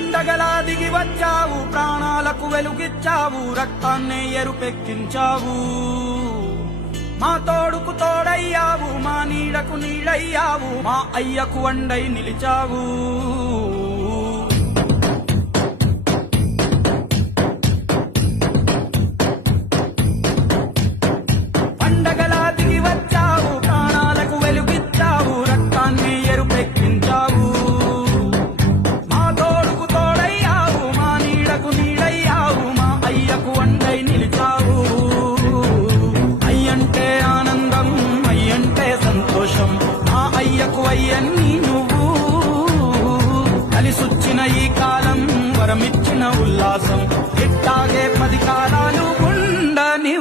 అండగలా దిగి వచ్చావు, ప్రాణాలకు వెలుగిచ్చావు, రక్తాన్నే ఎరుపెక్కించావు. మా తోడుకు తోడయ్యావు, మా నీడకు నీడయ్యావు, మా అయ్యకు అండై నిలిచావు.